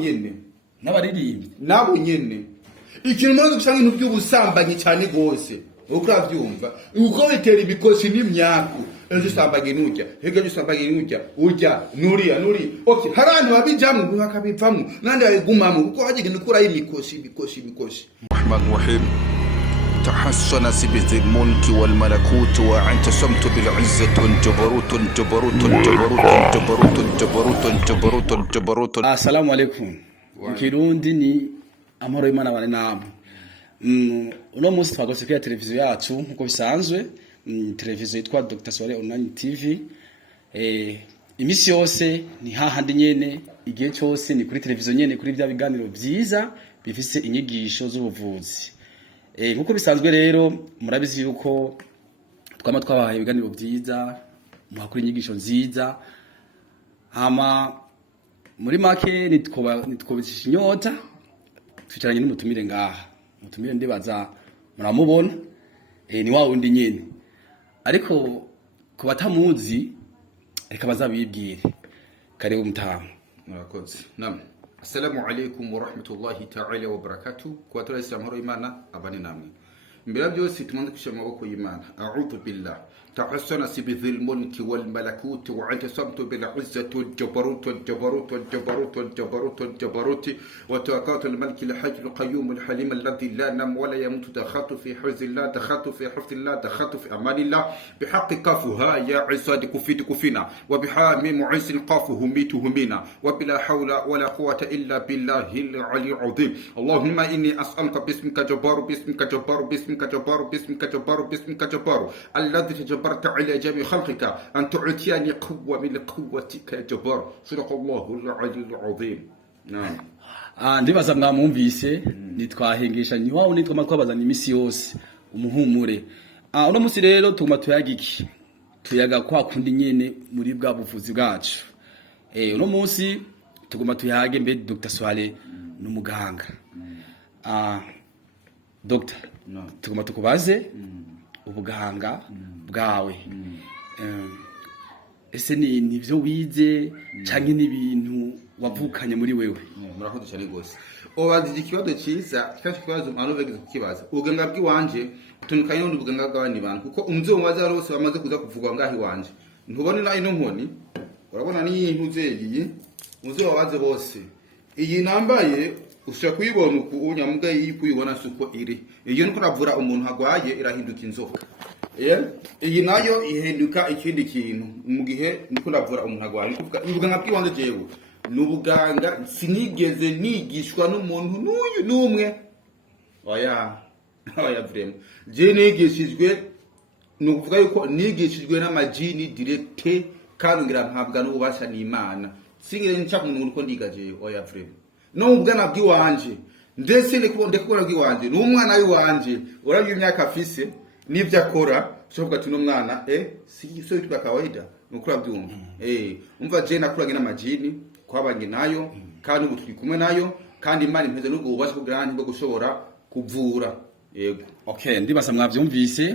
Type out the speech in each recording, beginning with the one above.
nyene n'abaririmbi nabo nyene ikintu maze gusanga ibintu by'ubusambanyi cyane gose uko uravyumva uko bitera ibikosi n'imyaku ejo usambanye n'urya hega ejo usambanye n'urya urya nuriya okay hari abantu babijamwe bakabivamwo nandi babigumamwe kuko hagenda ukuraho imikosi الرحمن الرحيم تحسن سبذ الملك والملكوت وأنت صمت بالعزة جبروت جبروت جبروت جبروت جبروت جبروت جبروت. Assalamu alaikum. Kirundi ni amahoro y'Imana bane namwe. Uno munsi twagose kuri televiziyo yacu nkuko bisanzwe, televiziyo yitwa Dr. Soirée Online TV. Imisi yose ni hahandi nyene, igihe cyose ni kuri televiziyo nyene, kuri bya biganiro byiza bifise inyigisho z'ubuvuzi. Nkuko bisanzwe rero murabizi yuko twama twabahaye ibiganiro byiza, muhakuri inyigisho nziza. Hama muri make nitwobishisha inyota twicaranye n'umutumire ngaha. Umutumire ndibaza muramubona, ni wa wundi nyene. Ariko ku batamuzi reka bazabibwire. Karibu mutamu. murakoze namwe. Assalamu alaikum wa rahmatullahi ta'ala wa barakatuh. Kwa turayisa amahoro y'Imana abane namwe. Mbere byose tumanze kushima amaboko y'Imana. A'udhu billah. تحسن سبذ الملك والملكوت واعتصمت بالعزة والجبروت والجبروت والجبروت والجبروت والجبروت وتوكلت الملك الحي القيوم الحليم الذي لا نم ولا يموت دخلت في حفظ الله دخلت في حفظ الله دخلت في امان الله بحق كفها يا عصاد كفيت كفينا وبحامي معز قافه ميت همينا وبلا حول ولا قوة الا بالله العلي العظيم. اللهم اني اسالك باسمك جبار باسمك جبار باسمك جبار باسمك جبار باسمك جبار الذي تجبرت على جميع خلقك أن تعطيني قوة من قوتك يا جبار. صدق الله العلي العظيم. نعم. Ndibaza mwamwumvise nitwahengesha ni wawo nitwa makwabaza ni misi yose umuhumure. Uno musi rero tuguma tuyagiki. Tuyaga kwa kundi nyene muri bwa buvuzi bwacu. Uno musi tuguma tuyage mbe Dr. Soirée n'umuganga. Dr. No. Tuguma tukubaze ubuganga bwawe. Ese ni nivyo wize canke ni ibintu wavukanye muri wewe? Murakoze cyane gose. Obazi ikibazo cyiza, cyangwa ikibazo anovegeze kukibaza. Ubuganga bw'iwanje utunukanye n'undi buganga bw'abandi bantu kuko umzo waza rose bamaze kuza kuvugwa ngahi wanje. Ntubone na ino nkoni. Urabona ni intuzegiye. Umzo waza bose. Iyi nambaye ushaka kuyibona uko unyamuga yikuyibona suko iri. Iyo niko navura umuntu hagwaye irahinduka inzoka. Iyi nayo ihinduka ikindi kintu mu gihe niko navura umuntu hagwaye. Kuvuga ubuganga bw'iwanje jewe n'ubuganga sinigeze nigishwa n'umuntu n'uyu n'umwe. Oya vraiment. Je nigishijwe nukuvuga yuko nigishijwe n'amajini direct kandi ngira mpabwa n'ububasha n'Imana. Singire nshaka umuntu uko ndigaje oya vraiment. No ubwana bw'iwanje ndetse ndekubona bw'iwanje n'umwana w'iwanje urabye imyaka afise n'ibyo akora cyovuga ati no mwana si so yitwa kawaida nukura byumva. Umva je nakuranye n'amajini kwabanye nayo kandi ubu turi kumwe nayo kandi Imana impeze n'ubwo ubasha kugira bwo gushobora kuvura. Yego. Okay, ndibaza mwavyumvise.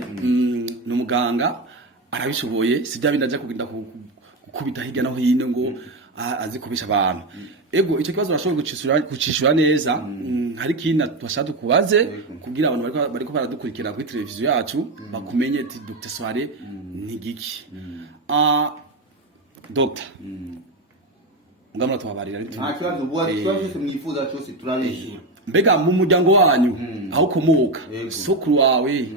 N'umuganga arabishoboye sijya bindaje kugenda gukubita hirya no hino ngo azi kubisha abantu. Ego icyo kibazo urashobora gucishura neza. Hari kintu twashaka kubaze kugira abantu bariko baradukurikira kuri televiziyo yacu bakumenye ati Dr. Soirée ni giki. Dr. Ngamara tubabarira ari nta kibazo ubuwa cyose mwifuza cyose turabishira. Mbega mu muryango wanyu aho komoka sokuru wawe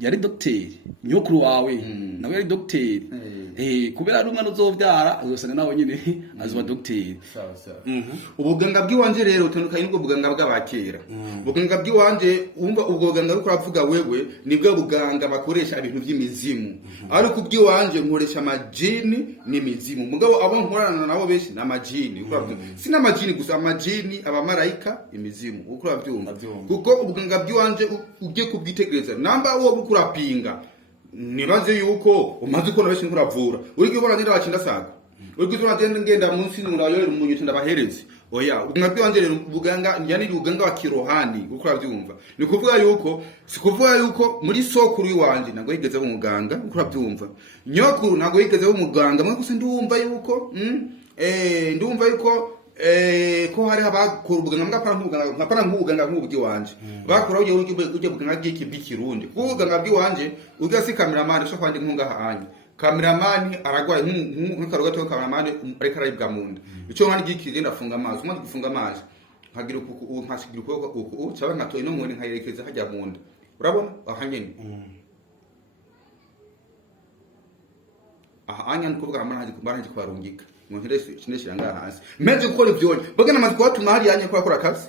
yari docteur, nyokuru wawe nawe yari docteur. Kubera ari umwana uzovyara uzosanga nawe nyine azuba docteur. Sawa. Ubuganga bw'iwanje rero utandukanye n'ubwo buganga bw'abakera. Ubuganga bw'iwanje umva ubwo buganga uko avuga wewe nibwo buganga bakoresha ibintu by'imizimu. Ariko bw'iwanje nkoresha amajini n'imizimu. Mugabo abo nkorana nabo benshi n'amajini. Sina amajini gusa amajini abamarayika imizimu. Uko uravyumva. Kuko ubuganga bw'iwanje ugiye kubwitegereza namba wo bukurapinga nibaze yuko umaze ko nabeshe nkuravura uriko ubona ndira bacinda saga uriko ubona ngenda munsi nurayo umunyuti ndabahereze. Oya ubuganga bwanje rero ubuganga yani ubuganga wa kirohani uko uravyumva ni kuvuga yuko sikuvuga yuko muri sokuru yiwanje nago yigeze umuganga uko uravyumva nyokuru nago yigeze umuganga mwe gusa ndumva yuko ndumva yuko ko hari abakora ubuganga nkapana nk'ubuganga nk'ubw'iwanje bakora ujye buganga bw'iki bw'ikirundi ubuganga bw'iwanje ujya si cameraman ushaka kwandi nkunga hanye cameraman aragwaye nk'akaroga to cameraman ariko arayibwa munda ico nkandi giki genda funga amazi umaze gufunga amazi nkagira uku nkasigira uko cyaba nkatoye no mwene nkayerekeza hajya munda urabona ahanyene anya nikuvuga amana kwarungika muherese kineshira ngaha hasi meje gukora ivyone bagana amazi kwatuma hari anya kwakora akazi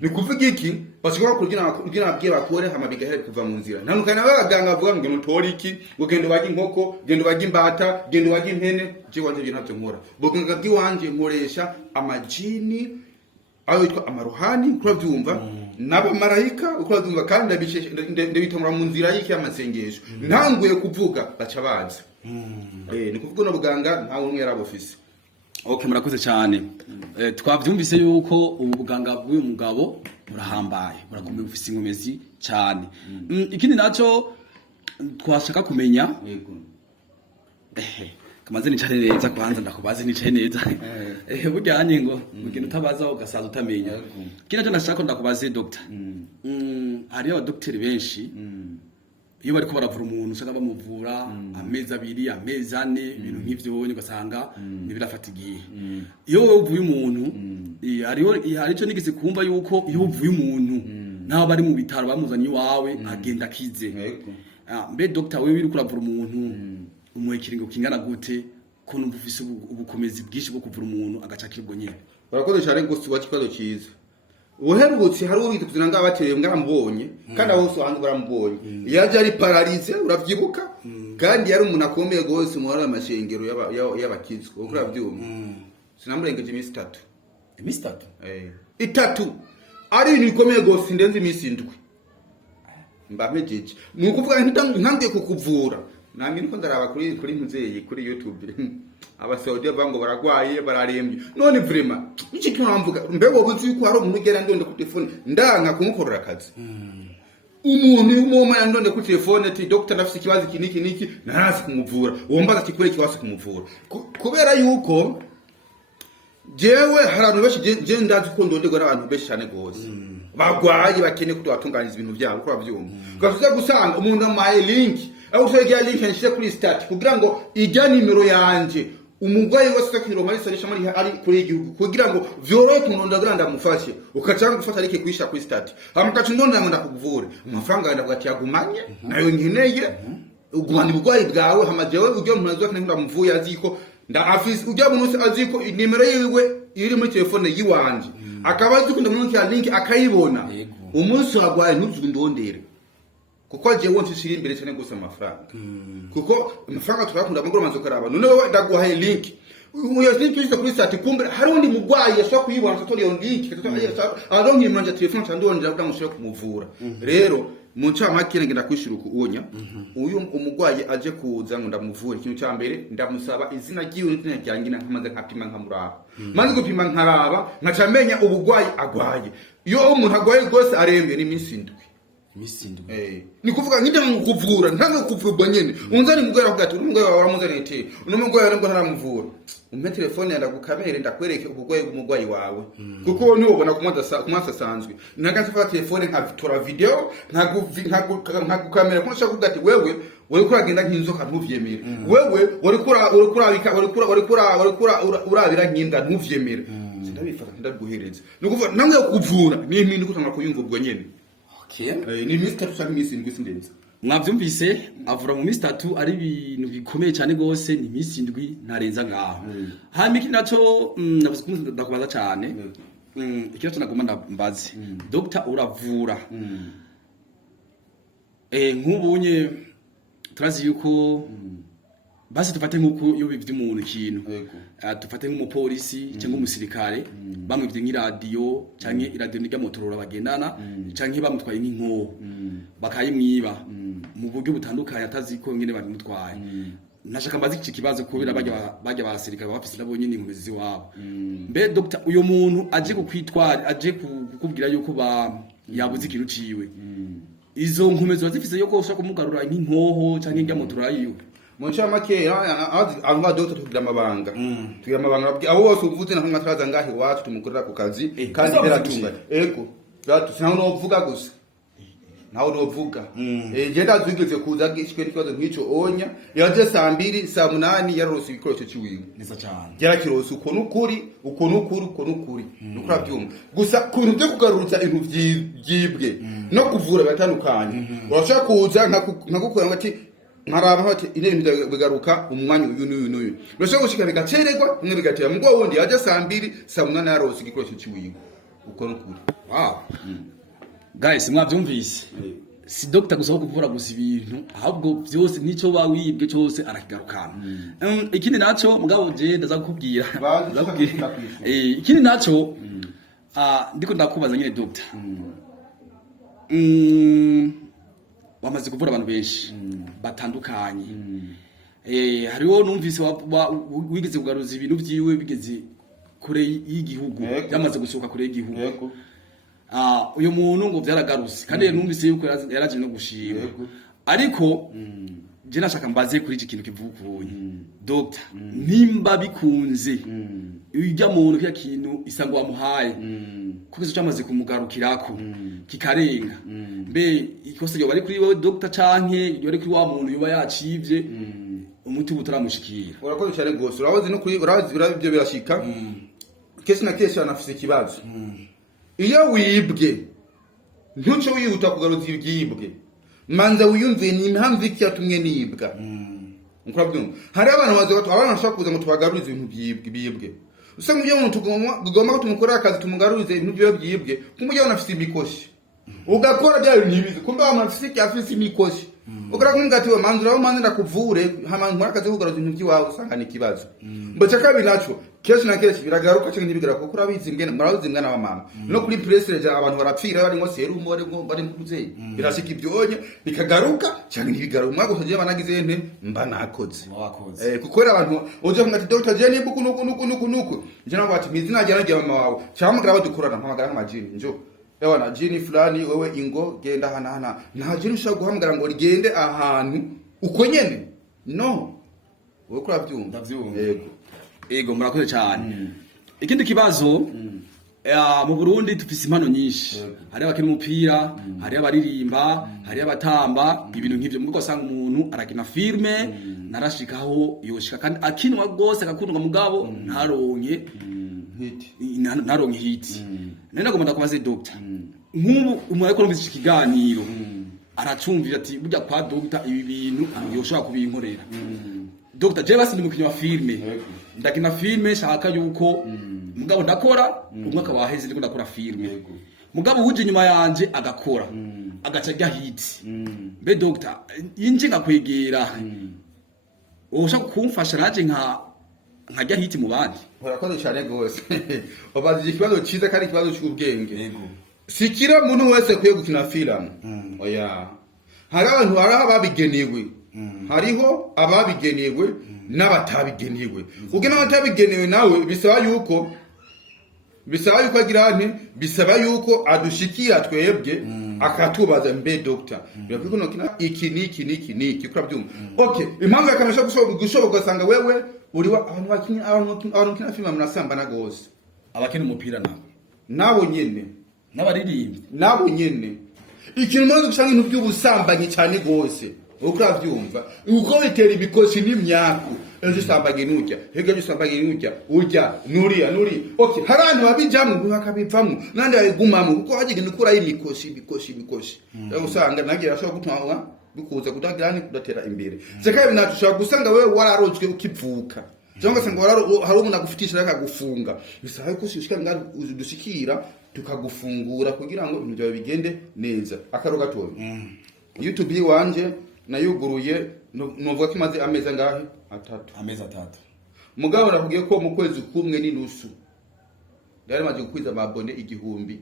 ni kuvuga iki bashobora kugira abwiye bakore hamabiga here kuva mu nzira ntanukana baganga bavuga ngo nutori iki ugende baje inkoko gende baje imbata gende baje impene je wanje ibintu navyo nkora buganga bw'iwanje nkoresha amajini ayo yitwa amaruhani kuravyumva n'abamarayika ukuravyumva kandi ndabitomora mu nzira y'iki amasengesho ntanguye kuvuga baca baza ni kuvuga no buganga nta umwe yarabofise. Okay, murakoze cyane. Twavyumvise yuko ubu buganga bw'uyu mugabo burahambaye, burakomeye ufise inkomezi cyane. Ikindi naco twashaka kumenya kamaze ni cyane neza kwanza ndakubaze ni cyane neza. Burya ngo mugenda utabaza ugasaza utamenya. Kina cyo nashaka ndakubaze doctor. Hari abadocteri benshi iyo bariko baravura umuntu usanga bamuvura amezi 2 amezi 4 ibintu nk'ivyo ubonye ugasanga nibirafata igihe iyo wowe uvuye umuntu hari cyo nigeze kumva yuko iyo uvuye umuntu naho bari mu bitaro bamuzanye iwawe agenda akize mbe doctor wewe uri kuravura umuntu umuhe kiringo kingana gute ko numva ufise ubukomezi bwishi bwo kuvura umuntu agaca kiribwo nyene barakoze cyane gusa wakibazo cyiza uherutse hari ubita kuzina ngabateye mwaramubonye kandi aho hantu baramubonye yaje ari paralize uravyibuka kandi yari umuntu akomeye gose mu hara amashengero y'abakizwe ukura byuma sinamurengeje imisi 3 imisi 3 3 ari ibintu bikomeye gose ndenze imisi 7 mbamejeje ni ukuvuga ntangiye kukuvura nami niko ndaraba kuri muzeye kuri YouTube abasaudi bango baragwaye bararembye none vraiment iki kinamvuga mbego buzi ko hari umuntu ugera ndonde ku telefone ndanga kumukorera akazi umuntu umoma ndonde ku telefone ati doctor nafise kibazo kiniki narasi kumuvura wombaza kikure kibazo kumuvura kubera yuko jewe harano beshi je ndazi ko ndonde gora abantu beshi cyane gose bagwaye bakene kutubatunganiza ibintu byabo ko bavyumva gafuze gusanga umuntu amaye link aho twegera link nshyize kuri start kugira ngo ijya nimero yanje umugwayi wose akiro mari sanisha mari ari kuri igihugu kugira ngo vyorohe kunonda granda mufashe ukacanga gufata like kwisha kuri start amukacu ndonda ngo ndakuvure amafaranga ndagati yagumanye nayo nkeneye ugumana ubugwayi bwawe hamajewe ujyo muntu azokane ndamuvuye aziko nda afise ujya muntu aziko nimero yiwe iri muri telefone yiwanje akaba aziko ndamuntu ya link akayibona umunsi wagwaye ntuzundondere kuko je wonse shiri imbere cyane gusa amafaranga kuko amafaranga turakunda mu ngoromanzo karaba none wowe ndaguhaye link uyo link yise kuri site kumbe hari undi mugwayi yashaka kuyibona satori yo link aronke imanja telefone cyandondera kugira ngo ushobore kumuvura rero mu ncamake ngenda kwishiruka uwonya uyu umugwayi aje kuza ngo ndamuvura ikintu cya mbere ndamusaba izina giwe n'izina ryanjye nkamaze nkapima nkamuraba maze gupima nkaraba nkacamenya ubugwayi agwaye iyo umuntu agwaye gose arembye ni minsi 7 imisindu ni kuvuga nk'inde ngukuvura ntange kuvurwa nyene unzani mugora kugati umugora wa ramuzane ite umugora rero ngo ntaramuvura umpe telefone yanda gukamere ndakwereke ubugwayi bw'umugwayi wawe kuko ni ubona kumasa sanzwe nagaza telefone nkavitora video nkagukamera ko nshaka kugati wewe kuragenda nk'inzoka ntuvyemere wewe urabira nk'imbwa ntuvyemere sindabifata ndaguhereza ni kuvuga namwe kuvura ni impinduka utanga kuyumva ubwo nyene ni minsi 3 cyangwa minsi 7 sindenza mwavyumvise avura mu minsi 3 ari ibintu bikomeye cyane gose ni minsi 7 ntarenza ngaho hama iki naco navuze ndakubaza cyane ikibazo nagomba mbaze doctor uravura nk'ubunye turazi yuko basi tufate nk'uko iyo bivye umuntu ikintu tufate nk'umupolisi cyangwa umusirikare bamwivye nk'iradio cyangwa iradio n'irya motorora bagendana cyangwa bamutwaye nk'inko bakayimwiba mu buryo butandukanye atazi ko ngene bamutwaye nashaka mbazi iki kibazo kubira bajya basirikare bafise nabo nyine inkomezi wabo mbe doctor uyo muntu aje kukwitwara aje kukubwira yuko yabuze ikintu ciwe izo nkomezi bazifise yuko ushaka kumugarura nk'inkoho cyangwa irya motorora yiwe mu ncamake aba dogita tugira amabanga abo bose uvuze na nkamwe turaza ngaho iwacu tumukorera ku kazi kandi biratunga ego ntaho novuga gusa ntaho novuga genda zigeze kuza gishwe n'ikibazo nk'icyo onya yaje 2:00 8:00 yarose ibikoresho cy'iwiwe neza cyane yarakirose uko n'ukuri nukura byumva gusa ku bintu byo kugarurutsa ibintu byibwe no kuvura batandukanye urashaka kuza nkagukora ngati nkaraba hati ibintu bigaruka umwanya uyu urashaka gushika bigacererwa umwe bigatera mu wundi yaje 2:00 8:00 yarose igikoresho cy'iwiwe uko n'ukuri wow guys mwabyumvise si doctor gusa kuvura gusa ibintu ahubwo byose nico bawibwe cyose arakigarukana ikindi naco mugabo je ndaza kukubwira ikindi naco ndiko ndakubaza nyine doctor wamaze kuvura abantu benshi batandukanye hariho numvise wigeze kugaruza ibintu byiwe bigeze kure y'igihugu yamaze gusohoka kure y'igihugu uyu muntu ngo byaragaruse kandi numvise yuko yaraje no gushima ariko je nashaka mbaze kuri iki kintu kivukunye doctor nimba bikunze ujya muntu kya kintu isango wamuhaye kuko cyamaze kumugarukirako kikarenga mbe ikose yo bari kuri wewe doctor canke yo ari kuri wa muntu yoba yacivye umuti butaramushikira urakoze cyane gose urabazi no kuri urazi ibyo birashika kesi na kesi anafise ikibazo iyo wibwe ntuco wihuta kugaruza ibyibwe manza wiyumve ni impamvu iki yatumye nibwa nkurabyo hari abantu bashaka kuza mu tubagaruriza ibintu byibwe usanga ibyo umuntu tugomba ko tumukorera akazi tumugarurize ibintu byo byibwe kumujya unafite imikoshi ugakora bya bintu bizi kumba amafisiki afise imikoshi ukora kumugati we manzura aho manzi ndakuvure hama nkora akazi kugaruza ibintu byiwawe usanga ni kibazo mbaca kabi naco keshi na keshi biragaruka cyangwa ntibigaruka kuko urabizi ngene murabizi ngana wa mama no kuri prestige abantu barapfira bari ngo seru umore ngo bari mkuze birashika ibyonye bikagaruka cyangwa ntibigaruka mwago tuje banagize ente mba nakoze kuko abantu uje ngati doctor Jenny buku nuku je nabo ati mizina ajya nagiye mama wawe cyangwa mugara badukorana mpamagara nk'amajini njo ewa na jini fulani wewe ingo genda hana nta jini ushaka guhamagara ngo rigende ahantu uko nyene no wowe kurabyumva ego murakoze cyane ikindi kibazo mu Burundi tufise impano nyinshi hari abakina umupira hari abaririmba hari abatamba ibintu nk'ivyo mugo sanga umuntu arakina filme narashikaho yoshika kandi akinwa gose agakundwa mugabo ntaronke hit nenda gomba kubaza doctor nk'ubu umureko numvise ikiganiro aracumvira ati burya kwa doctor ibi bintu yoshaka kubinkorera doctor je basi ni mukinyi wa filme ndakina filme shaka yuko mugabo ndakora umwaka waheze ndiko ndakora filme mugabo uje nyuma yanje agakora agaca ajya hit mbe doctor yinje ngakwegera woshaka kumfasha naje nkajya hit mu bandi urakoze cyane gose obazi ikibazo cyiza kandi ikibazo cy'ubwenge sikira umuntu wese kwiye gukina film oya hari abantu babigenewe hariho ababigenewe n'abatabigenewe ugena abatabigenewe nawe bisaba yuko agira ante bisaba yuko adushikira twebwe akatubaza mbe doctor biravuga no kina iki kurabyumva okay impamvu yakamesha gushoboka gusanga wewe uri abantu kina film murasambana gose abakina umupira nabo nyene n'abaririmbi nabo nyene ikintu maze gusanga ibintu by'ubusambanyi cyane gose ukurabyumva uko bitera ibikosi n'imyaku ejo sambage nujya hega sambage nujya ujya nuri okay harandi babijamwe bakabivamo nandi babigumamo kuko hagigenda ukura imikosi usanga nagiye ashobora gutwawa bikuza kutagirane kudatera imbere seka binatushaka gusanga wewe wararojwe ukivuka cyangwa se ngo hari umuntu agufitisha akagufunga bisaba ko ushishika ngari udushikira tukagufungura kugira ngo ibintu byawe bigende neza akaro gatoyo YouTube wanje nayuguruye novuga ko imaze amezi angahe atatu mugabo navugiye ko mu kwezi kumwe n'inusu yari maze gukwiza amabone 1000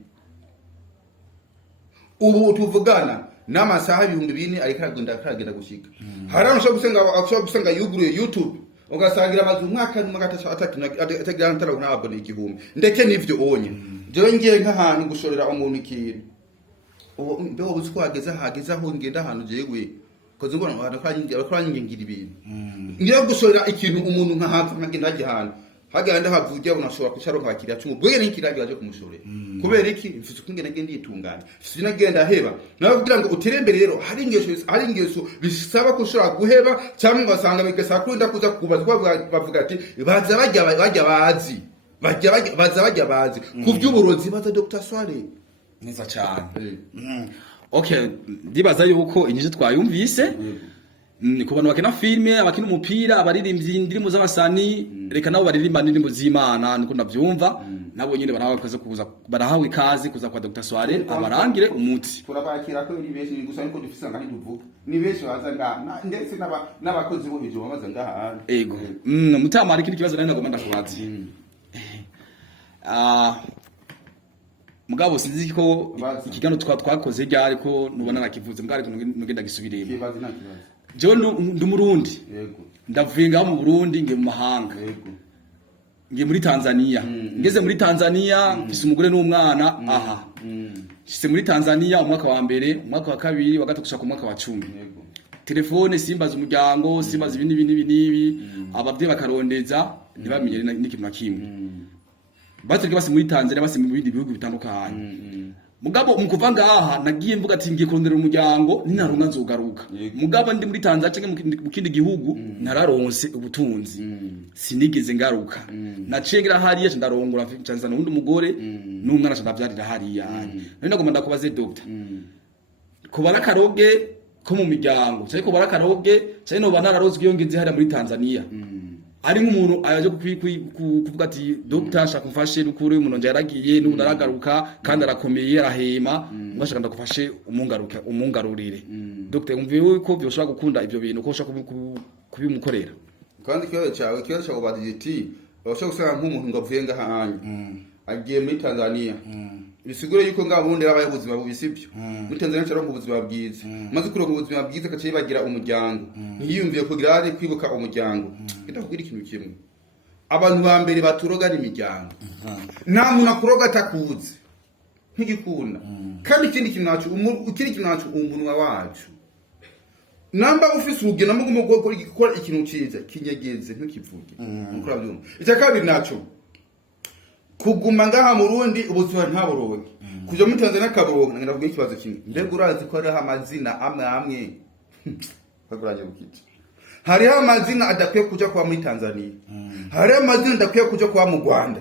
ubu tuvugana n'amasaha 2000 ariko aragenda gushika haransho gusanga yuguruye YouTube ugasangira amazu umwaka atagira ntara n'abone 1000 ndeke nivyo onye jewe ngiye nk'ahantu gushorera umuntu ikintu mbe ubuziko hageze aho ngenda ahantu jewe koze mbona abakora ngira ibintu ngira gushora ikintu umuntu nka hanze nkagenda hajyana haganda havujya unashobora kucaronka abakiriya cumi bwege n'ikiraje baje kumushore kubera iki mfite ukungena ngende yitunganya sinagenda heba nawe kugira ngo uterembere rero hari ingeso bisaba kushora guheba cyangwa ngasanga bigasa kunda kuza kubaza bavuga ati baza bajya bazi ku by'uburozi baza Dr. Sware neza cyane okay ndibaza yuko inyije twayumvise ku bantu bakina filme abakina umupira abaririmbyi indirimbo z'abasani reka nabo baririmba indirimbo z'Imana niko ndavyumva nabo nyine barahawe kuza barahawe ikazi kuza kwa Dr. Sware abarangire umuti turabakira ko iri benshi gusa niko dufise ngaho tuvuga ni benshi baza ngaha ndetse n'abakozi bo hejuru bamaze ngaha ego mutamara ikindi kibazo nari nagomba ndakubaza mugabo sinzi ko ikigano twakoze ryari ko nubona nakivuze mbwa ariko nugenda gisubiremo kibazo nta kibazo je ndi murundi yego ndavuye mu Burundi nge mu mahanga yego nge muri Tanzania ngeze muri Tanzania mfise umugore n'umwana aha shise muri Tanzania umwaka wa mbere umwaka wa kabiri wa gatatu gushaka umwaka wa 10 yego telefone simbaza umuryango simbaza ibindi abavye bakarondeza ntibamenye n'ikintu nakimwe batege basi muri Tanzania basi mu bindi bihugu bitandukanye mugabo mukuva ngaha nagiye mvuga ati ngiye kurondera umuryango ninarunga nzogaruka mugabo ndi muri Tanzania cyangwa mu kindi gihugu nararonse ubutunzi sinigeze ngaruka nacengira hariya ndarongora mficanza n'undi mugore n'umwana ndavyarira hariya none nagomba ndakubaze doctor kubara karoge ko mu miryango cyari kubara karoge cyari no banararozwe iyo ngize hariya muri Tanzania ari nk'umuntu aje kuvuga ati doctor shaka kumfashe n'ukuri umuntu nje yaragiye n'ubu naragaruka kandi arakomeye arahema ngashaka ndakufashe umungarurire doctor umviye ko byoshobora gukunda ibyo bintu ko ushaka kubimukorera kandi kibazo cyawe badije ati bashaka gusanga nk'umuntu ngavuye ngahanye agiye muri Tanzania bisigure yuko ngabundi abaye ubuzima bubisibyo muri Tanzania cyaro ubuzima bwiza maze kuronka ubuzima bwiza kaciye bagira umuryango ntiyumviye kugira ari kwibuka umuryango ndakugira ikintu kimwe abantu ba mbere baturoga ni imiryango nta muntu akuroga atakuze nk'igikunda kandi ikindi kintu nacu umuntu wacu namba ufise ubugena mu gukora ikintu ciza kinyegeze ntukivuge ukora byumva icyakabiri naco kuguma ngaha mu Burundi ubuzima ntaburoge kuja muri Tanzania kaburoge ngenda kugira ikibazo kimwe mbega urazi ko hariho amazina amwe kaguranye bukiti hariho amazina adakwiye kuja kwa muri Tanzania hariho amazina adakwiye kuja kwa mu Rwanda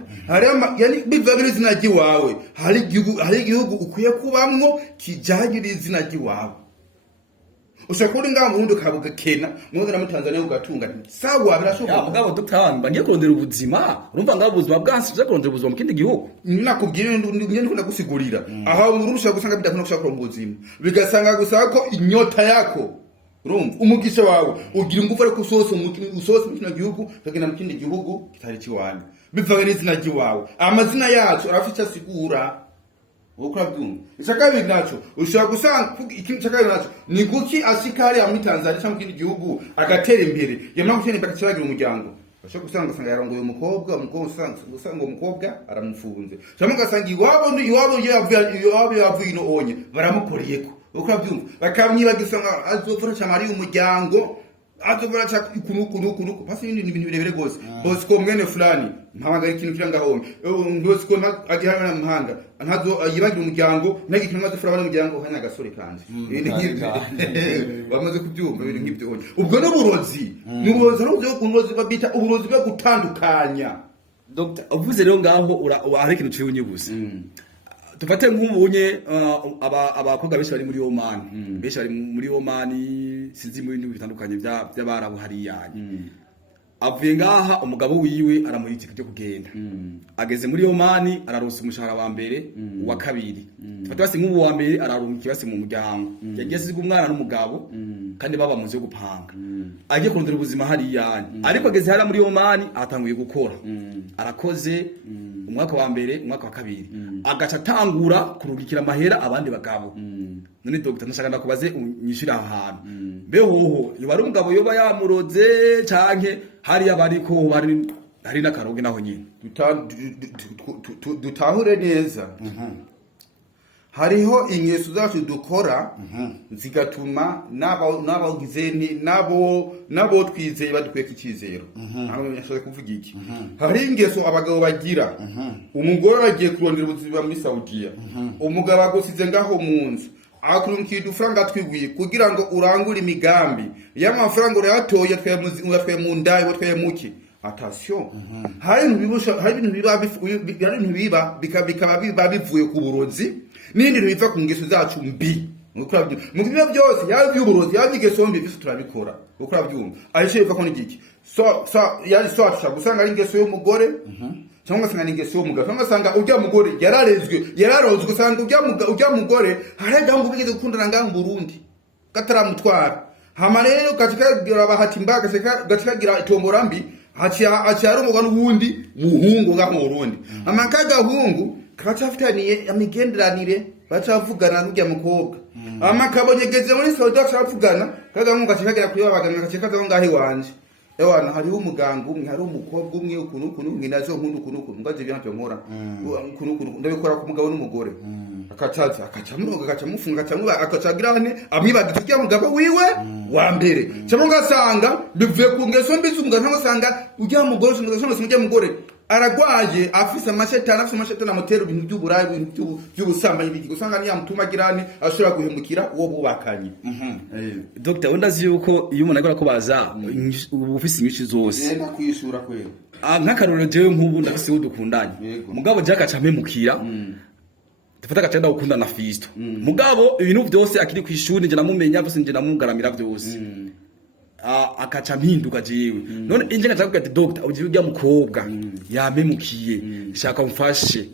yani bivabira izina ry'iwawe hari igihugu ukwiye kubamwo kijagire izina ry'iwawe ushakuri ngaha mu Burundi kabuga kena mwongera muri Tanzania ugatunga sawa birashoboka ya mugabo dutanga bangiye kurondera ubuzima urumva ngaho ubuzima bwansi byo kurondera ubuzima mu kindi gihugu nakubwira ngende ndagusigurira aha umurusha gusanga bidakunda gushaka kurondera ubuzima bigasanga gusaba ko inyota yako urumva umugisha wawe ugira ingufu ariko usose mu kino gihugu kagenda mu kindi gihugu kitari kiwani bivaga n'izina ry'iwawe amazina yacu arafite asigura ukora byumva ishakabiri naco ushaka gusanga ikintu cyakabiri naco ni guki asikari ya muri Tanzania cyangwa kindi gihugu agatera imbere yamara gutera imbere cyaragira umuryango bashaka gusanga yarongoye umukobwa usanga umukobwa aramufunze cyangwa gasanga iwabo yavuye ino onye baramukoriyeko ukora byumva bakamwibagiza ngo azovura cyamari umuryango azovura cha kunuku basi ibintu birebere gose Bosco mwene fulani mpamagara ikintu kiranga home Bosco agihana muhanga ntazo yibagira umuryango nagikintu maze fura bane umuryango hanya gasore kanje bamaze kubyumva ibintu nk'ibyo onye ubwo n'uburozi babita uburozi bwo gutandukanya doctor uvuze rero ngaho ari ikintu cyo unyubuze tufate nk'umunye abakobwa benshi bari muri Oman benshi bari muri Oman sinzi mu bintu bitandukanye by'abarabu hariyanye avuye ngaha umugabo wiwe aramuritika cyo kugenda ageze muri Oman araronsa umushahara wa mbere wa kabiri tufate basi nk'ubu wa mbere araronka kibase mu muryango yagiye asiga umwana n'umugabo kandi baba mu nzu yo gupanga agiye kurondera ubuzima hariyanye ariko ageze hara muri Oman atanguye gukora arakoze umwaka wa mbere umwaka wa kabiri agaca atangura kurungikira amahera abandi bagabo none doctor nashaka ndakubaze unyishira ahantu beho yobari umugabo yoba yamuroze canke hari abariko hari nakaroge naho nyine dutahure neza hariho ingeso zacu dukora zigatuma nabo twizeye badukwiye icyizero. Aho nshaka kuvuga iki, hari ingeso abagabo bagira, umugore agiye kurondera ubuzima muri Saudiya, umugabo agosize ngaho mu nzu akurunkiye udufaranga twigwiye kugira ngo urangure imigambi y'amafaranga urayatoye tweye mu ndayi watwaye muki. Attention, hari ibintu biba bivuye ku burozi n'indi biva ku ngeso zacu mbi. Mu byo byose yaje y'uburozi yaje ingeso mbi bise turabikora uko urabyumva. Ahishe biva ko n'igiki yari swatcha gusanga ari ingeso y'umugore cyangwa se ingeso y'umugabo, cyangwa sanga ujya mugore yararozwe usanga ujya mugore harega ngo bigeze gukundana ngaho mu Burundi kataramutwara. Hama rero katika bahati mbaka katika itombora mbi haciara umugabo n'ubundi muhungu ngaho mu Burundi. Amakaga hungu kacafitaniye amigenderanire bacavugana n'ujya mukobwa. Amakabonyegeze muri Saudi bacavugana kaga mu gacikagira kuri abaganga gacikaza ngaho iwanje. Ewana hariho umuganga umwe, hari umukobwa umwe ukuntu nginazo nk'ukuntu ngaje byantu byomora ukuntu ndabikora ku mugabo n'umugore akacamufunga akacagirane amwibagiza ujya mugabo wiwe wa mbere cyangwa ngasanga bivuye ku ngeso mbi z'umugabo ngasanga ujya mugore aragwaje afise amashetani amutera ibintu by'uburayi ibintu by'ubusambanyi biki usanga niya mutuma girane ashobora guhemukira uwo bubakanye. Dr. Undazi yuko iyo umuntu agora kubaza ubufise inyinshi zose nenda kwishura kwera nk'akarorero jewe nk'ubu ndafise uwo dukundanye mugabo je akacamemukira dufata gacenda gukunda na Fisto mugabo ibintu byose akiri kwishuri nje namumenya byose nje namugaramira byose akaca mpinduka jewe none inje ngacavuga ati Dr. ugiye ujya mukobwa yamemukiye shaka umfashe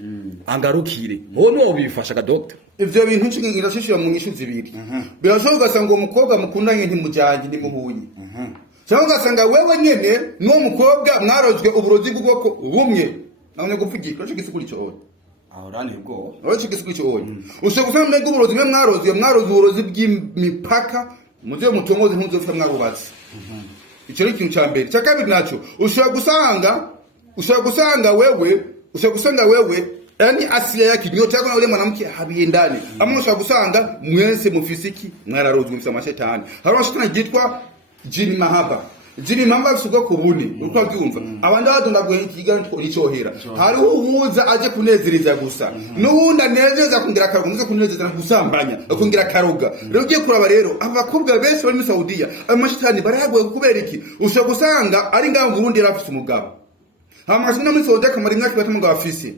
angarukire wowe no bifashaga Dr. Ivyo bintu ngirashishira mu nyishu zibiri birashoboka gasanga umukobwa mukundanye ntimujyanye nimuhunye cyangwa gasanga wewe nyene no mukobwa mwarozwe uburozi bw'ubwoko bumwe namwe gupfugika cyo gisikuri cyo ahorane bwo cyo gisikuri cyo ushobora gusanga mbega uburozi mwe mwarozwe uburozi bw'imipaka muze mutongoze mpuzofite mwarubatse. Icyo ni ikintu cya mbere. Cya kabiri naco ushobora gusanga wewe yani asiya yake nyote yako na ule mwanamke habiye ndani ama ushobora gusanga mwese mufisiki mwararozwe mufisa amashetani. Hari amashetani yitwa jini mahaba bisuga ku buni uko byumva abandi badondagwe ikiga nicyohera hari uhuza aje kunezereza gusa n'uwundi anezeza kungira akaruga kunezeza gusambanya kungira karuga. Rero ugiye kuraba rero abakobwa benshi bari muri Saudiya amashitani barahagoye kubera iki ushobora gusanga ari ngaho mu Burundi yarafise umugabo hamasina muri Saudiya kamara imyaka 3 umugabo afise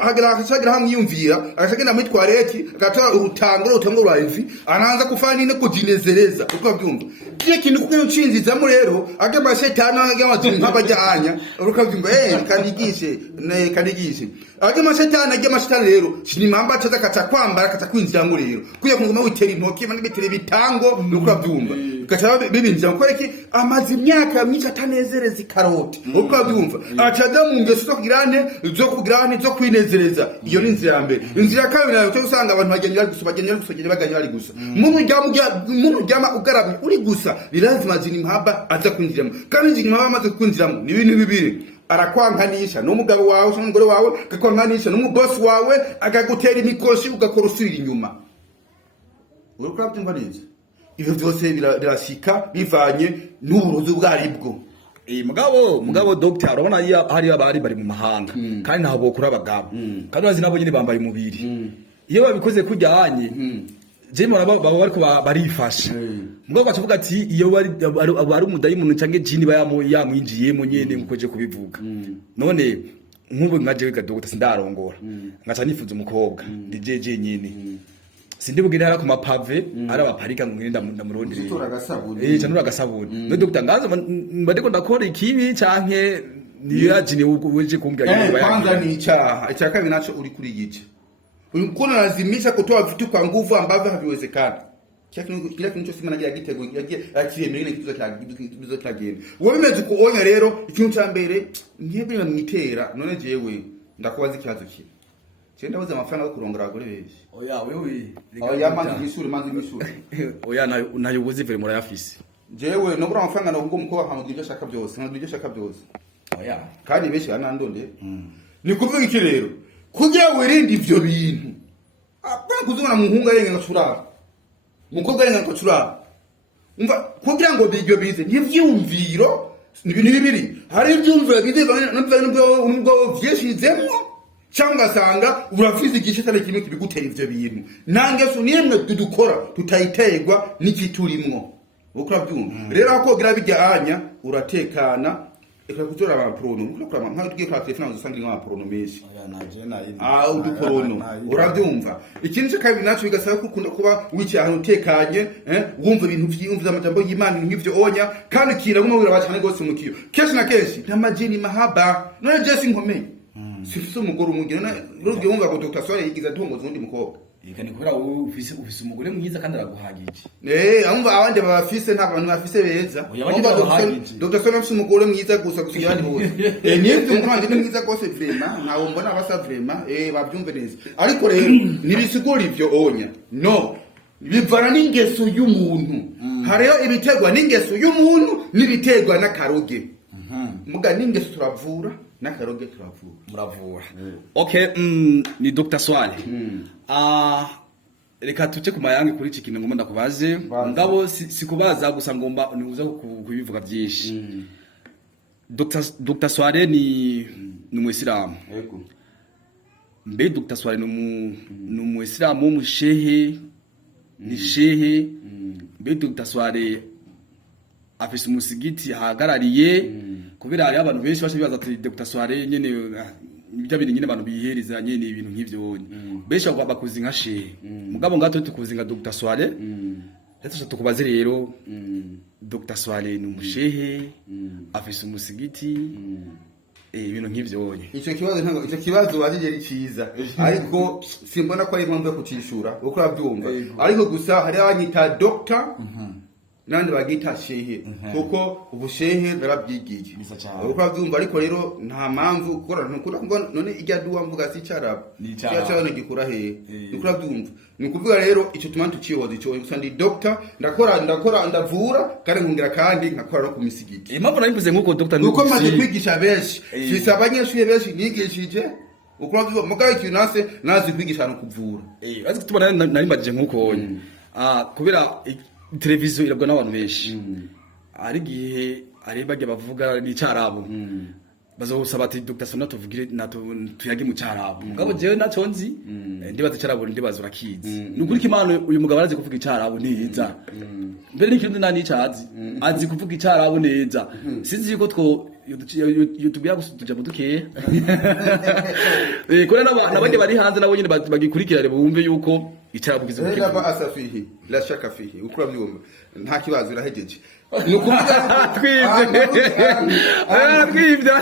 hagira akacagira hamwiyumvira akagenda muri toilette agatora urutango rwa ivi anaanza kufanya nini kujinezereza uko byumva kile kintu kuko nshinziza mu rero agamba shetani agamba nk'abajyanya uko byumva kanigishe agamba shetani rero sinimamba ataza kaca kwambara kaca kwinjira mu rero kuye kungoma witera intoki mani bitera bitango uko byumva kaca bibinjira ko iki amazi imyaka myinshi atanezereza ikaroti uko byumva acaza mu ngeso zo kugirane zo kwinezereza. Iyo ni inzira ya mbere. Inzira ya kabiri nayo cyo usanga abantu bagenda bari gusa muntu ryama ugarabye uri gusa lirazima jini mahaba aza kwinjiramo kandi jini mahaba amaze kwinjiramo ni ibintu bibiri arakwankanisha n'umugabo wawe cyangwa umugore wawe akakwankanisha n'umuboss wawe akagutera imikoshi ugakora usubira inyuma. Uruko byumva neza ivyo byose birashika bivanye n'uburozi bwaribwo. Mugabo Dr. arabona hari abari bari mu mahanga kandi ntaho bokura abagabo kandi bazi nabo nyine bambaye umubiri iyo babikoze kujyanye je baba bariko barifasha mugabo bacuvuga ati iyo bari umudayimoni canke jini yamwinjiyemo nyene mukoje kubivuga none nk'ubu nkaje wiga Dr. sindarongora ngaca nifuza umukobwa ndijeje nyene sindi bugire hara ku mapave ari abaparika ngo ngenda ndamurondire cyane uragasabuni no Dr. ngazo mbadeko ndakora ikibi canke niyajine uje kumbwira kwanza ni icyaha kabiri nacho uri kuri gice ulikuna lazimisha kutoa vitu kwa nguvu ambavyo haviwezekani. Kila kintu cyose managira gitego yagiye akiremera kizo cyagenda wowe meze kuonya rero ikintu cya mbere ngebe mwitera none jewe ndakubaza ikibazo ki cyenda baza amafaranga yo kurongora abagore benshi oya manzi gishuri oya nayobozi vere mura yafise jewe no gura amafaranga no ngo muko bahamudira ibyo shaka byose oya kandi benshi anandonde ni kuvuga iki rero kugira wirinde ivyo bintu apana kuzibona muhungu arenga ngacuraba umukobwa arenga ngacuraba umva kugira ngo bigyo bize n'ivyumviro ibintu bibiri hari ibyumviro bize nubwo vyeshizemwo cyangwa sanga urafise igice cyane kimwe kibigutera ivyo bintu nange so nimwe dudukora tutayiterwa n'ikiturimwo ukora byumva rero akogira bijyanya uratekana ekakuzora aba prono ukora nka tugiye kwa telefone uzasanga inka prono meshi uduporono urabyumva ikintu cyo kabiri naco bigasaba ko ukunda kuba wicaye ahantu utekanye wumva ibintu vyiyumva amajambo y'Imana nk'ivyo onya kandi kira guma wira bacane gose mu kiyo kenshi na kenshi ntamajini mahaba none Jesse nkomeye sifise umugore umugina rero wumva ko Dr. Swale yigiza ntongoza undi mukobwa Ika nikora ufise umugore mwiza kandi araguhagije. Amumva abandi babafise nta bantu bafise beza. Dr. Swale afise umugore mwiza gusa yandi bose. Niyeze umwana ndi mwiza gose vraiment ntawo mbona abasa vraiment babyumve neza. Ariko rero nibisigura ivyo onya. No. Bivana n'ingeso y'umuntu. Hariyo ibitegwa n'ingeso y'umuntu nibitegwa n'akaroge. Muga n'ingeso turavura n'akaroge turavura. Muravura. Okay, ni Dr. Swale. Reka tuce ku mayange kuri iki kintu ngomba ndakubaze. Ngabo sikubaza gusa ngomba nibuza kubivuga byinshi. Dr. Swale ni umuyisilamu. Yego. Mbe Dr. Swale ni umuyisilamu w'umushehe. Ni shehe. Mbe Dr. Swale afise umusigiti hagarariye kubera ari abantu benshi bashibibaza ati Dr. Swale nyene ibyo bintu nyine abantu bihereza nyene ibintu nk'ivyo benshi bakuzi nka shehe mugabo ngato tukuzi nka Dr. Swale rero tukubaze rero Dr. Swale ni umushehe afise umusigiti ibintu nk'ivyo icyo kibazo wajije ari cyiza ariko simbona ko ari impamvu yo kutishura uko urabyumva ariko gusa hari abanyita doctor nandi bagita shehe kuko ubushehe narabyigiye uko bavyumva ariko rero nta mpamvu gukora none ijya duwa mvuga si cyaraba cyane gikura he uko bavyumva ni kuvuga rero icyo tumantu cihoze cyo gusa ndi doctor ndakora ndavura kandi nkungira kandi nkakora no ku misigiti impamvu nabivuze nkuko doctor ni uko maze kwigisha benshi sisa abanyeshuri benshi nigishije uko bavyumva mugaye kinase nazi kwigisha no kuvura azi tubona nari mbajije nkuko kubera televiziyo irabwa n'abantu benshi ari gihe ari bajya bavuga ni cyarabo bazosaba ati Dr. Swale tuvugire tuyage mu cyarabo mugabo jewe naco nzi ndibaza cyarabo ndibaza urakizi nukuri kimano uyu mugabo arazi kuvuga icyarabo neza mbere n'ikindi nani icazi azi kuvuga icyarabo neza sinzi yuko two YouTube yagusutuja muduke kore nabandi bari hanze nabo nyine bagikurikirane bumve yuko icyarabo kizi kuvuga reba asafihi la shaka fihi ukura byumva nta kibazo irahejeje nukuvuga twibya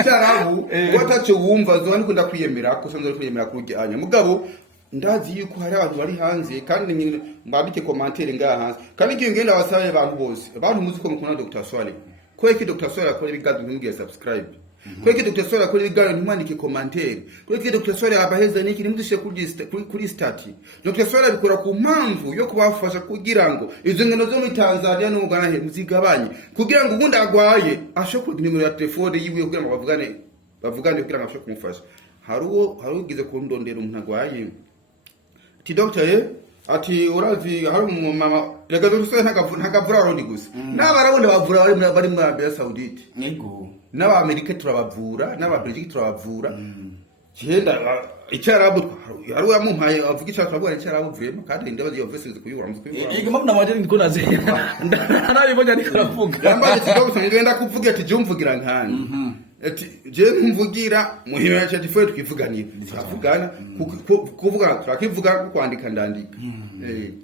icyarabo watacho wumva zo ni kunda kwiyemera ko sanzo kwiyemera kujyanya mugabo ndazi yuko hari abantu bari hanze kandi mbabike commentaire ngaha hanze kandi igihe ngenda wasabe abantu bose abantu muzi ko mukunda Dr. Swale kweki Dr. Swale akora ibiganiro ntimugire subscribe kweki Dr. Swale akora ibiganiro ntimwandike commentaire kweki Dr. Swale abaheza niki nimudishe kuri stati Dr. Swale abikora ku mpamvu yo kubafasha kugira ngo izo ngeno zo mu Tanzania no Uganda he muzigabanye kugira ngo ubundi agwaye ashobora nimero ya telefone yiwe kugira ngo bavugane kugira ngo ashobore kumufasha hari ugize ku ndondero umuntu agwaye ati doctor ati urazi hari umumama rega dusose ntagavura rodi gusa n'abarabone bavura bari muri Arabia Saudite yego n'abamerika turabavura n'ababelgique turabavura cyenda icyarabu hari uyamumpaye avuga icyarabu avuga icyarabu vraiment kandi ndabazi yo vese kuyura yego mabuna waje niko naze nabibonye ariko aravuga yambaye kidogo ngenda kuvuga ati je mvugira nkani ati je mvugira muhimera cya difoye twivuganira twavugana kuvuga twakivuga kwandika ndandika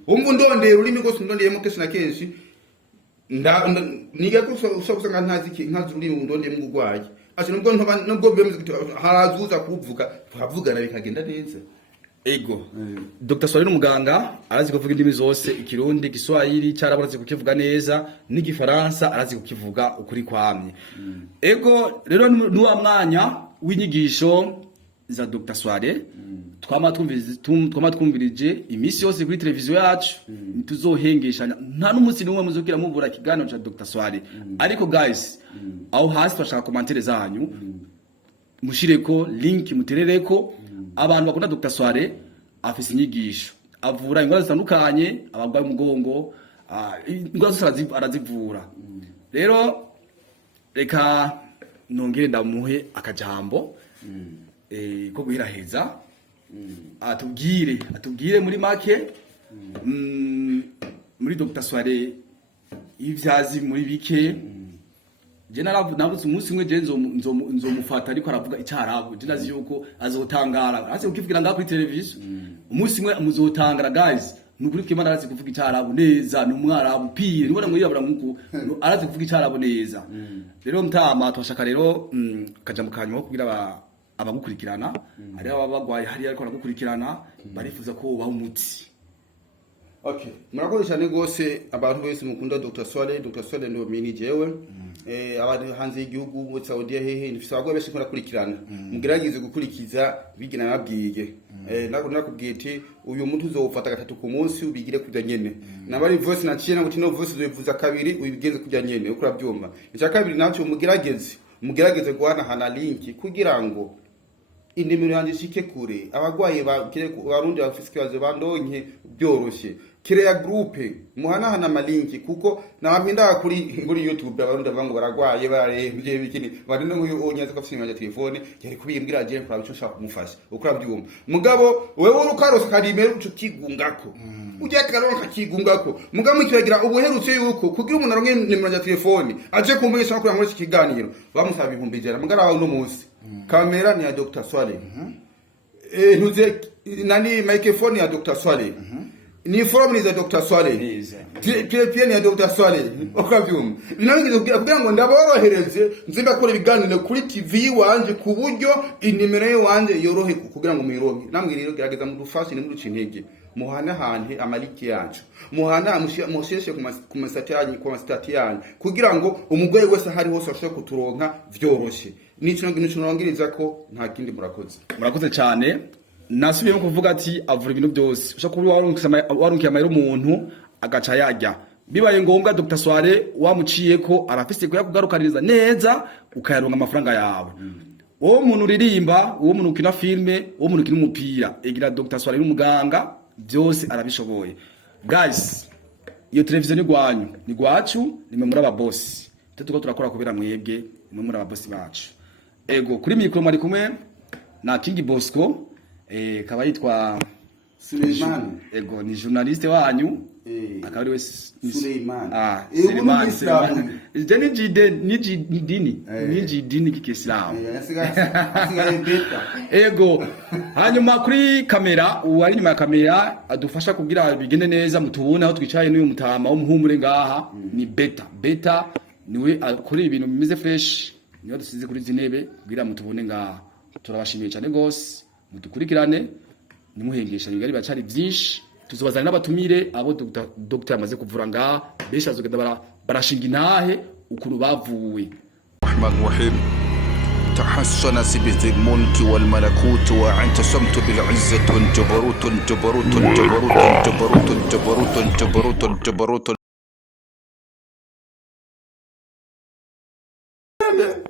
umvu ndondera urimi gose ndondeye mu kenshi na kenshi niga kusanga ntazi urimi ndondeye mu gugwaye ati nubwo bemeze harazuza kuvuga twavugana bikagenda neza ego Dr. Swale n'umuganga arazi kuvuga indimi zose ikirundi igiswahili cyaraboraze kukivuga neza n'igifaransa arazi kukivuga ukuri kwamye ego rero nuwa mwanya w'inyigisho za Dr. Swale twama twumvirije imisi yose kuri televiziyo yacu tuzohengeshanya nta n'umunsi n'umwe muzukira mubura kiganiro cha Dr. Swale ariko guys aho hasi twashaka commentaire zanyu mushireko link muterereko abantu bakunda Dr. Swale afise inyigisho avura ingwara zitandukanye abagwaye umugongo ingwara zose arazivura rero reka nongere ndamuhe akajambo ko guhiraheza atubwire muri make muri Dr. Soirée ivyazi muri bike je naravuze umunsi umwe je nzomufata ariko aravuga icyarabu je nazi yuko azotangara ase ukivugira ngaho kuri television umunsi umwe muzotangara guys nukuri kimana arazi kuvuga icyarabu neza numwarabu pire nibona mwirabura nkuko arazi kuvuga icyarabu neza rero mtama twashaka rero kaja mukanywa kugira abagukurikirana hari abagwaye hari ariko aragukurikirana barifuza ko baha umuti. Okay, murakoze cyane gose abantu bese mukunda Dr. Soirée ndo mini jewe abandi hanze y'igihugu mu Saudi hehe nifise abagwa benshi kurakurikirana mugeragize gukurikiza bigina nabwiye nakubwiye ati uyu muntu uzofata gatatu ku munsi ubigire kujya nyene nabari voice naciye ngo tino voice uzovuza kabiri ubigenze kujya nyene uko urabyumva icya kabiri naco mugerageze guhana hana link kugira ngo indimiro yanje shike kure abagwaye barundi bafise kibazo bandonke byoroshye kireya groupe muhanahana amalinki kuko nabampinda kuri YouTube abarundi bavango baragwaye barembye bikini barinde ngo onyaze ko afite telefone yari kubimbwira je kwa bico shaka kumufasha uko urabyumva mugabo wewe urukarosa karimero ukigungako ujya karonka kigungako mugabo ikiragira ubuherutse yuko kugira umuntu aronke nimero ya telefone aje kumvisha ko yamuri ikiganiro bamusaba ibihumbi ijana mugara no munsi kamera ni ya Dr. Soirée ntuze nani microphone ya Dr. Soirée ni forum ni za Dr. Soirée pia ni ya Dr. Soirée okavyumva binangize kugira ngo ndaborohereze nzimba kora ibiganiro kuri TV wanje ku buryo inimero wanje yorohe kugira ngo muyironke namwe rero gerageza mudufashe ni muri intege muhana hante amaliki yacu muhana musheshe ku masitati yanyu kugira ngo umugore wese hari hose ashobora kuturonka vyoroshe nico nongiriza ko nta kindi murakoze cyane nasubiye kuvuga ati avura ibintu byose ushaka kuba warunkiye amahera umuntu agaca yajya bibaye ngombwa Dr. Soirée wamuciye ko arafise ko yakugarukaniriza neza ukayaronga amafaranga yawe uwo muntu uririmba uwo muntu ukina filme uwo muntu ukina umupira egira Dr. Soirée n'umuganga byose arabishoboye guys iyo televiziyo ni gwanyu ni gwacu ni muri aba boss tuko turakora kubera mwebwe ni muri aba boss bacu ego kuri mikro mari kumwe na King Bosco kaba yitwa Suleiman ego ni journaliste wanyu akaba ari we Suleiman Suleiman jeni jidini kikislam ego hanyuma kuri kamera uwari nyuma ya kamera adufasha kugira bigende neza mutubona aho twicaye n'uyu mutama w'umuhumure ngaha ni beta niwe akora ibintu bimeze fresh niyo dusize kuri zinebe kugira mutubone ngaha turabashimiye cyane gose mudukurikirane nimuhengesha bigari bacari byinshi tuzobazana n'abatumire abo Dr. yamaze kuvura ngaha besha zogenda barashinga intahe ukuru bavuwe Rahman Rahim تحسن سبذ الملك والملكوت واعتصمت بالعزة جبروت جبروت جبروت جبروت جبروت جبروت جبروت